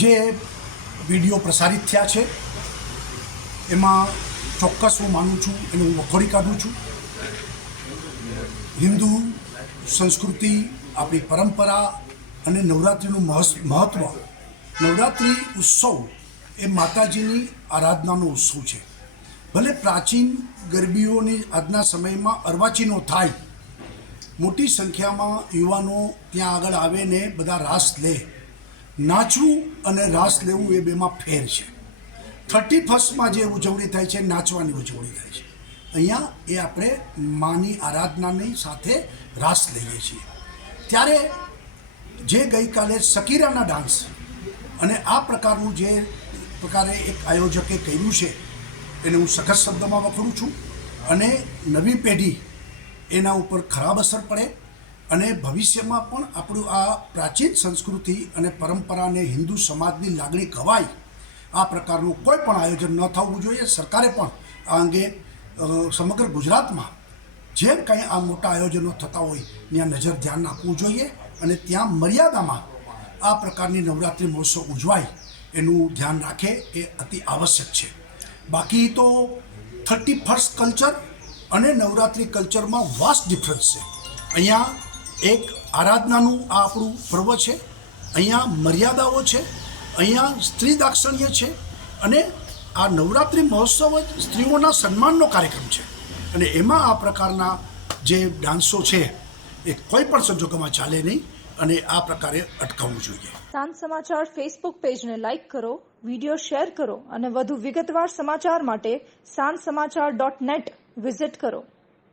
જે વિડીયો પ્રસારિત થયા છે એમાં ચોક્કસ હું માનું છું, એને હું વખોડી કાઢું છું. હિન્દુ સંસ્કૃતિ, આપણી પરંપરા અને નવરાત્રિનું મહત્ત્વ. નવરાત્રિ ઉત્સવ એ માતાજીની આરાધનાનો ઉત્સવ છે. ભલે પ્રાચીન ગરબીઓની આજના સમયમાં અર્વાચીનો થાય, મોટી સંખ્યામાં યુવાનો ત્યાં આગળ આવે ને બધા રાસ લે. નાચવું અને રાસ લેવું એ બેમાં ફેર છે. 31st જે ઉજવણી થાય છે, નાચવાની ઉજવણી થાય છે. અહીંયા એ આપણે માની આરાધનાની સાથે રાસ લઈએ છીએ. ત્યારે જે ગઈકાલે શકીરાના ડાન્સ અને આ પ્રકારનું જે પ્રકારે એક આયોજકે કર્યું છે એને હું સખત શબ્દમાં વખોડું છું. અને નવી પેઢી એના ઉપર ખરાબ અસર પડે અને ભવિષ્યમાં પણ આપણું આ પ્રાચીન સંસ્કૃતિ અને પરંપરાને હિન્દુ સમાજની લાગણી ઘવાય આ પ્રકારનું કોઈ પણ આયોજન ન થવું જોઈએ. સરકારે પણ આ અંગે સમગ્ર ગુજરાતમાં જે કંઈ આ મોટા આયોજનો થતા હોય ત્યાં નજર ધ્યાન આપવું જોઈએ અને ત્યાં મર્યાદામાં આ પ્રકારની નવરાત્રિ મહોત્સવ ઉજવાય એનું ધ્યાન રાખે એ અતિ આવશ્યક છે. બાકી તો 31st કલ્ચર અને નવરાત્રિ કલ્ચરમાં વાસ્ટ ડિફરન્સ છે. અહીંયા એક આરાધનાનું આ આપણું પર્વ છે, અહીંયા મર્યાદાઓ છે, અહીંયા સ્ત્રી દાક્ષિણ્ય છે અને આ નવરાત્રિ મહોત્સવ જ સ્ત્રીઓના સન્માનનો કાર્યક્રમ છે. અને એમાં આ પ્રકારના જે ડાન્સો છે એ કોઈ પણ સંજોગોમાં ચાલે નહીં અને આ પ્રકારે અટકાવવું જોઈએ. સાંજ સમાચાર ફેસબુક પેજને લાઇક કરો, વિડીયો શેર કરો અને વધુ વિગતવાર સમાચાર માટે sanssamachar.net વિઝિટ કરો.